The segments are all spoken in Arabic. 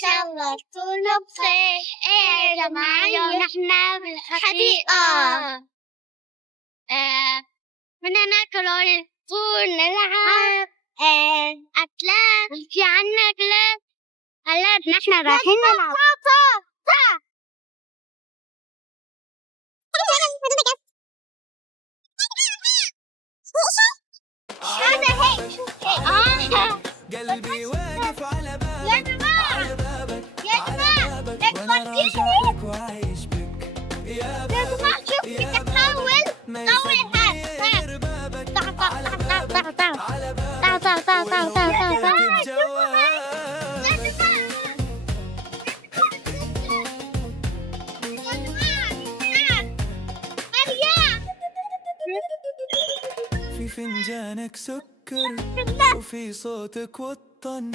شاء الله تكونوا بخير. إيه يا جماعة اليوم نحن بالحديقة بدنا ناكل ونفطر نلعب أكلات في عنا أكلات. هلا نحن رايحين نلعب. هذا هيك شوف هيك قلبي واقف على يا بابك جماعة على بابك يا على جماعة بابك وانا راجع لك وعايش بك يا بابك شوف يا بدك بابك تحاول ما طول يصدقني هاد غير بابك تعال على تعال تعال بابك تعال على تعال تعال بابك تعال تعال تعال تعال تعال والوقت يا بجوابك في فنجانك سكر وفي صوتك وطن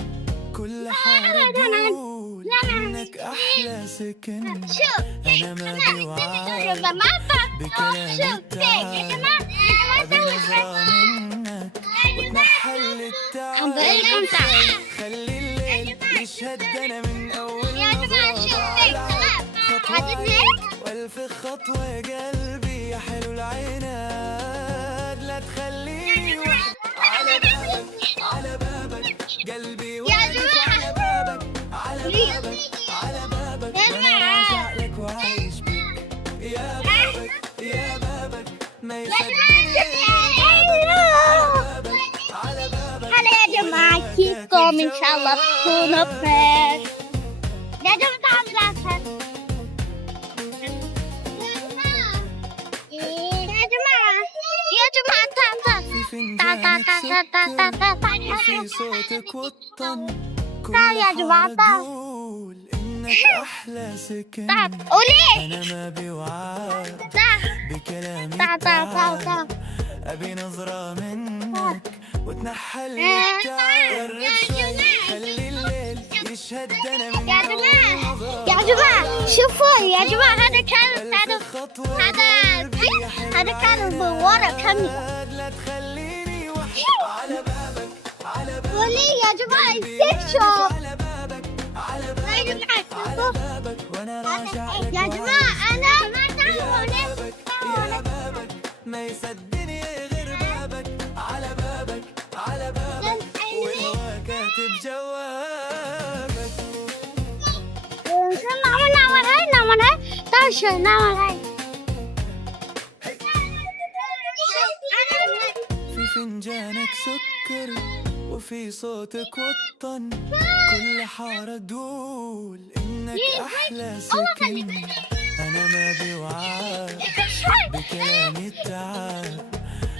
كل حارة تقول إنك أحلى سكن أنا ما بوعاك بكلامي التعب أبي نظرة منك وتنحل التعب خلي الليل يشهد أنا من أول نظرة خطوة وألف خطوة يا قلبي يا حلو العناد لا تخليني على بابك على بابك قلبي واقف على بابك على بابك على بابك وانا راجع لك وعايش بك يا بابك يا بابك ما يصدقني على بابك هلا يا جماعة كيفكم؟ إن شاء الله تكونوا بخير. يا جماعة تعالوا نلعب. يا جماعة تعال في تعال فنجانك تعال تعال تعال وفي صوتك وطن كل تعال يا جماعة حارة تعال تقول إنك أحلى سكن تعال قولي أنا ما بوعاك تعال بكلامي تعال تعال تعال التعب تعال أبي نظرة منك وتنحل التعب قرب شوي خلي الليل يشهد أنا من يا أول جماعة نظرة يا جماعة شوفوا يا جماعة هذا كان ألف خطوة هذا كان ورا كاميرا. لا تخليني وحش على بابك على بابك قولي يا جماعة السيكشوب على بابك على يا بابك جماعة على بابك وانا راجع لك يا جماعة أنا ما تعرفوا يا بابك ما يصدقني غير بابك على بابك على بابك والهوا كاتب جوابك نعمل هاي تعال نعمل هاي في فنجانك سكر وفي صوتك وطن كل حارة تقول إنك أحلى سكن أنا ما بوعاك بكلامي التعب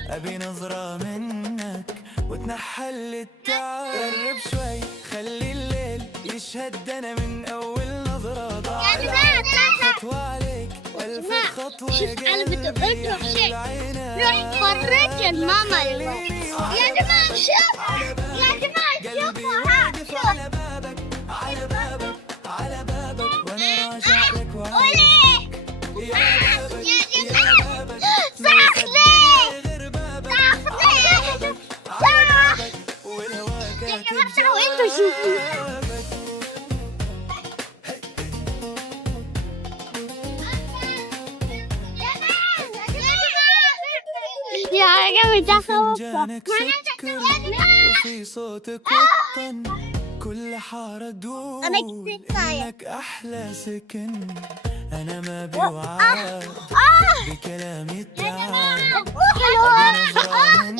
أبي نظرة منك وتنحل التعب قرب شوي خلي الليل يشهد أنا من أول نظرة خطوة عليك وألف خطوة شوف أنا بدي أروح شيء روح فرج الماما يا جماعة شوف يا جماعة شوفوا ها شوف على بابك على بابك على بابك وأنا راجع لك قولي يا بابك يا يا جماعة بابك صاحبي غير بابك صاحبي والهوا يا كاتب جماعة تعالوا انتوا شوفوا جوابك يا جماعة فنجانك سكر وفي صوتك وطن كل حارة تقول أنا كتير طاير. إنك أحلى سكن أنا ما بوعاك بكلامي التعب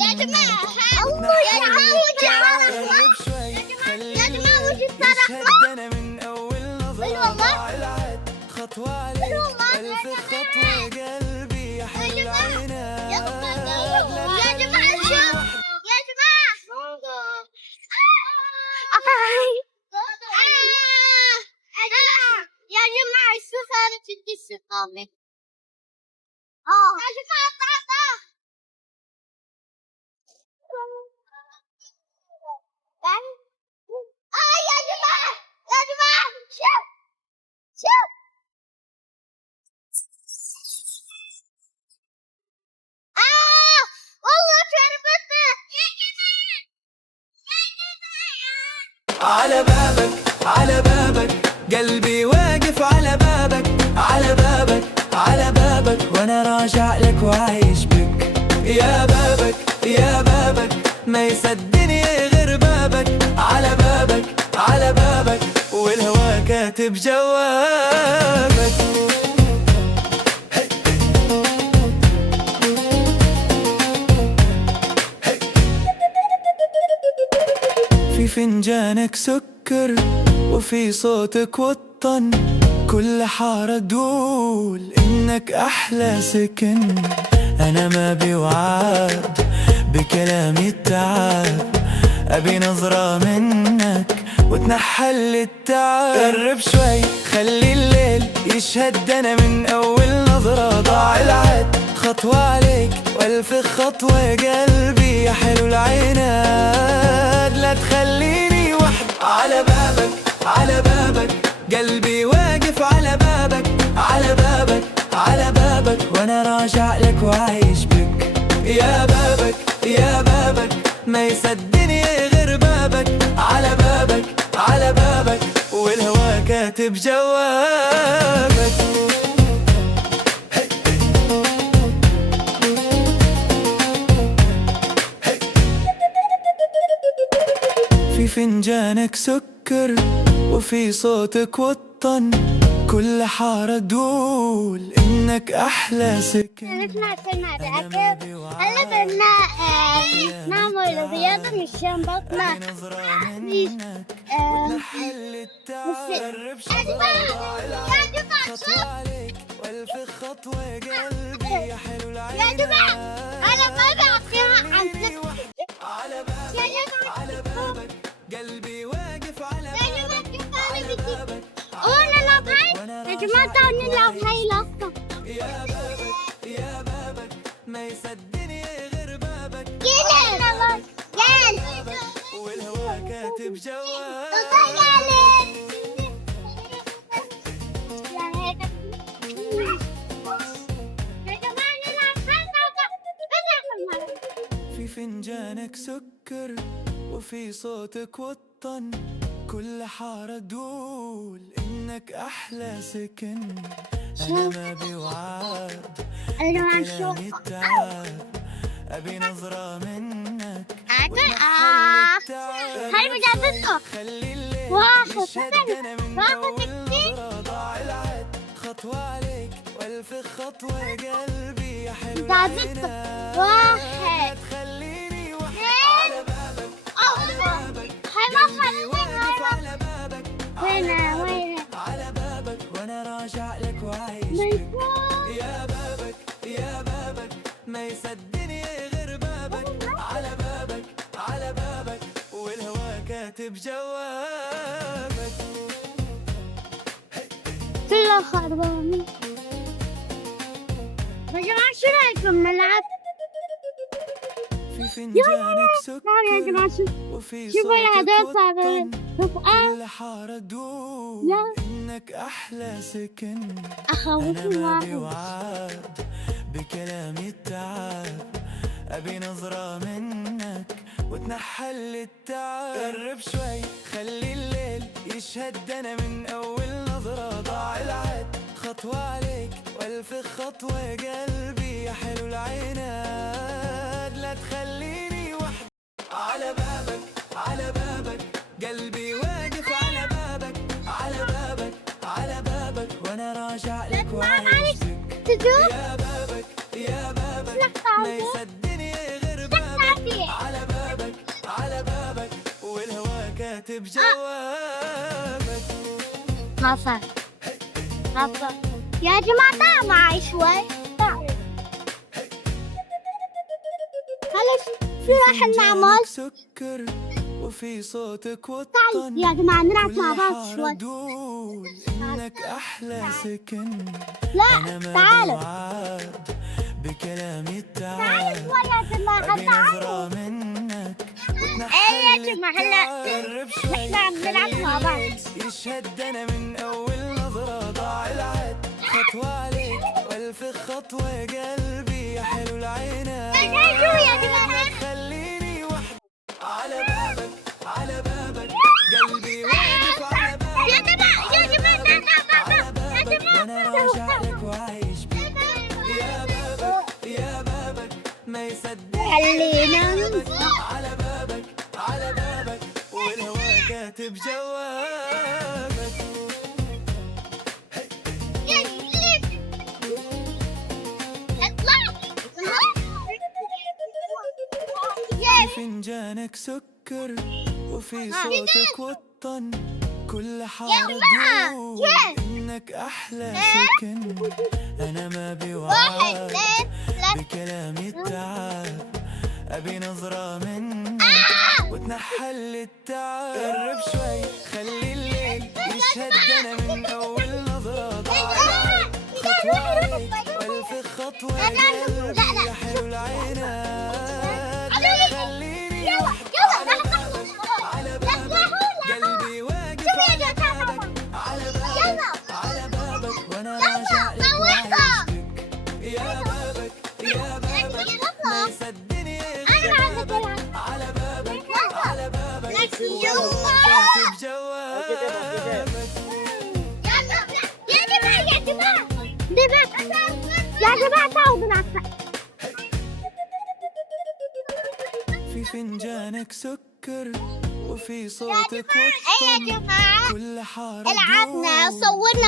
يا جماعة قرب شوي يا جماعة وجه يشهد أنا من أول نظرة والله. العاد خطوة عليك ألف خطوة يا قلبي يا حلو العناد يا جماعة شوف يا جماعة يا جماعة شوف أنا في الثقافة يا جماعة يا جماعة يا جماعة شوف شوف والله شربتها يا جماعة على بابك على بابك قلبي واقف على بابك، على بابك، على بابك، وانا راجع لك وعايش بك. يا بابك، يا بابك، ما يصدقني غير بابك، على بابك، على بابك، والهوى كاتب جوابك. في فنجانك سكر وفي صوتك وطن، كل حارة تقول إنك أحلى سكن. أنا ما بوعد بكلامي التعب، أبي نظرة منك وتنحل التعب. قرب شوي خلي الليل يشهد، أنا من أول نظرة ضاع العد. خطوة عليك والف خطوة يا قلبي يا حلو العيناد. لا تخليني وحد، على بابك، على بابك، قلبي واقف على بابك، على بابك، على بابك، وانا راجع لك وعايش بك. يا بابك، يا بابك، ما يصدقني غير بابك، على بابك، على بابك، والهوى كاتب جوابك. في فنجانك سكر وفي صوتك وطن، كل حارة تقول إنك أحلى سكن. عرفنا كنا ذاكر هلا بدنا نعمل رياضة مشان بطننا يا جماعة أنا ما بعطيها عن قلبي واقف على بابك. نلعب هاي يا جماعة، تعالوا نلعب هاي لقطة. يا بابك، يا بابك، ما يصدقني غير بابك، والهوى كاتب جوابك. في فنجانك سكر وفي صوتك وطن، كل حارة تقول إنك أحلى سكن. أنا ما بوعد بكلامي التعب، أبي نظرة منك هاي مجازتكم. خلي الليل واخد يشهد، أنا من واخد أول كتير. نظرة ضاع العد. خطوة عليك والف خطوة يا قلبي يا حلو مجازتكم. العيناد. واحد تخليني وحدي، اثنين. على بابك، على بابك، هاي ما قلبي واقف على بابك، وين على بابك، وانا راجع لك وعايش بك. يا بابك، يا بابك، ما يصدقني غير بابك، على بابك، على بابك، والهوى كاتب جوابك. كله خربان. يا جماعة شو رأيكم نلعب؟ في فنجانك سكر تعالوا يا جماعة وفي شوفوا الهدف صوتك صار وطن، رفقة. كل حارة تقول لا. إنك أحلى سكن. أنا أخوفي ما واحد. بوعد بكلامي التعب، أبي نظرة منك وتنحل التعب. قرب شوي خلي الليل يشهد، أنا من أول نظرة ضاع العد. خطوة عليك والف خطوة يا قلبي يا حلو العيناد. لا تخليني وحدي، على بابك، على بابك، قلبي واقف على بابك، على بابك، على بابك، وانا راجع لك وعايش بك. تشوف يا بابك، يا بابك، ما يصدقني غير بابك، على بابك، على بابك، والهوى كاتب جوابك. حصل حصل. يا جماعة تعالوا معي شوي. تعالوا. هلا شو راح نعمل؟ سكر وفي صوتك وطن، تعالوا يا جماعة نلعب مع كل بعض حارة شوي. تقول إنك أحلى سكن. لا أنا ما تعالوا بوعد بكلامي تعالوا التعب، شوي يا جماعة. أبي تعالوا. نظرة منك إيه يا جماعة هلا قرب شوي نحن عم نلعب مع بعض. يشهد، أنا من أول نظرة ضاع العد. خطوة عليك والف خطوة يا قلبي يا حلو العيناد. شو يا جماعة؟ خليني وحدي، على بابك، على بابك، قلبي واقف على بابك. يا جماعة يا جماعة خلينا نروح. على بابك على بابك والهوى كاتب جوابك. في فنجانك سكر وفي صوتك وطن كل حارة تقول إنك أحلى سكن. أنا ما بوعد بكلامي التعب أبي نظرة منك وتنحل التعب. قرب شوي خلي الليل يشهد أنا من أول نظرة ضاعت. خطوة عليك والف خطوة قلبي يا حلو العينات. خليني على بابك قلبي واقف على بابك على بابك على بابك وانا راجع لك وعايشك. يا بابك يا بابك ما يصدقني غيابك. على بابك على بابك كاتب جوابك. في فنجانك سكر وفي صوتك وطن كل حارة العبنا تقول صورنا